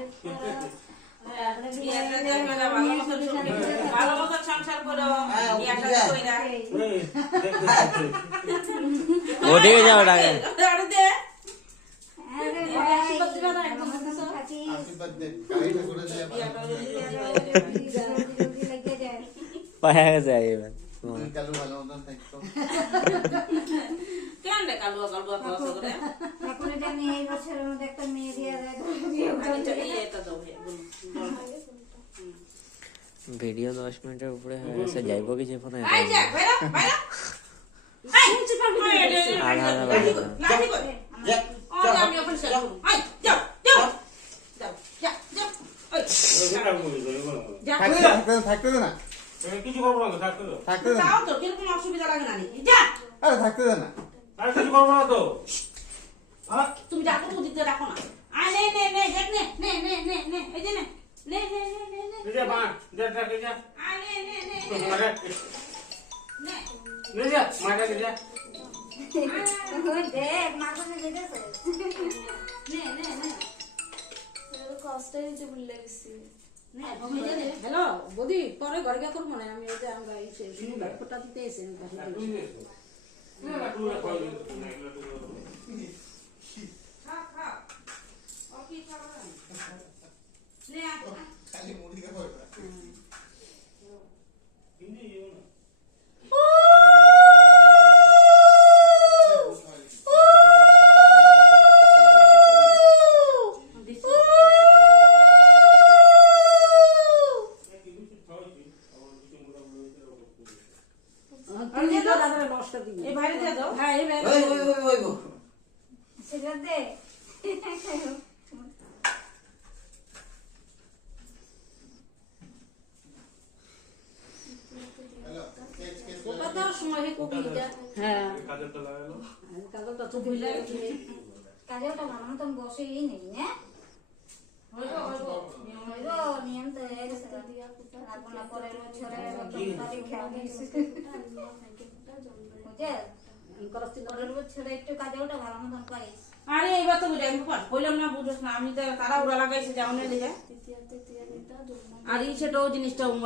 ওদিকে যাও ডাকে পায়া গেছে এবার কালু ভালো মতন থাকতো কেন রে কালু কালু কথা করে এখন এটা আমি এই বছরের মধ্যে একটা মেয়ে দিয়ে দেয় এটা দাও ভিডিও 10 মিনিটের উপরে হয়ে গেছে যাইবো কি জীবনে আই যা বাইরে বাইরে আই নিচে পারবি আধা লাঠি কই যা ও আমি ওখানে যাই আই যাও যাও যাও যা যা ওই যা থাকতে দে না কিছু করবো না থাকতে দাও থাকতে দে না যাও তো কিরকম অসুবিধা লাগে না নাকি যা আরে থাকতে দে না আর কিছু করবো না তো তুমি ডাকো তো দিতে রাখো না আয় নে নে নে দেখ নে নে নে নে নে এই যে নে নে নে নে নে নে এই যে মা যা যা যা আয় নে নে নে মারে নে নে যা মারে যা দেখ মা কোনে যেতেছে নে নে নে কষ্ট হইছে ভুলে গেছি হ্যালো বদি পরে ঘরে গিয়ে করবো না আমি ওই যে আমরা এসে ফোটা দিতে এসে খালি মুড়ি খাবো এই বাইরে দিয়ে দাও হ্যাঁ এই বাইরে সেটা দে হ্যালো ওটা তো সময় হে কবিটা হ্যাঁ কাজলটা লাগালো কাজলটা তো ভুলে গেছি কাজটা ভালো মতন বসেই নেই না হইলো হইলো হইল নিয়ম তো হয়ে গেছে রাখবো না পরের বছরে তারিখ খেয়াল দিয়েছি বুঝে পরের বছরে একটু কাজটা ভালো মতন পাইস আরে এইবার তো বুঝাই কইলাম না বুঝছ না আমি তো তারা উড়া লাগাইছে যাওনে লিখে আর এই ছোট জিনিসটা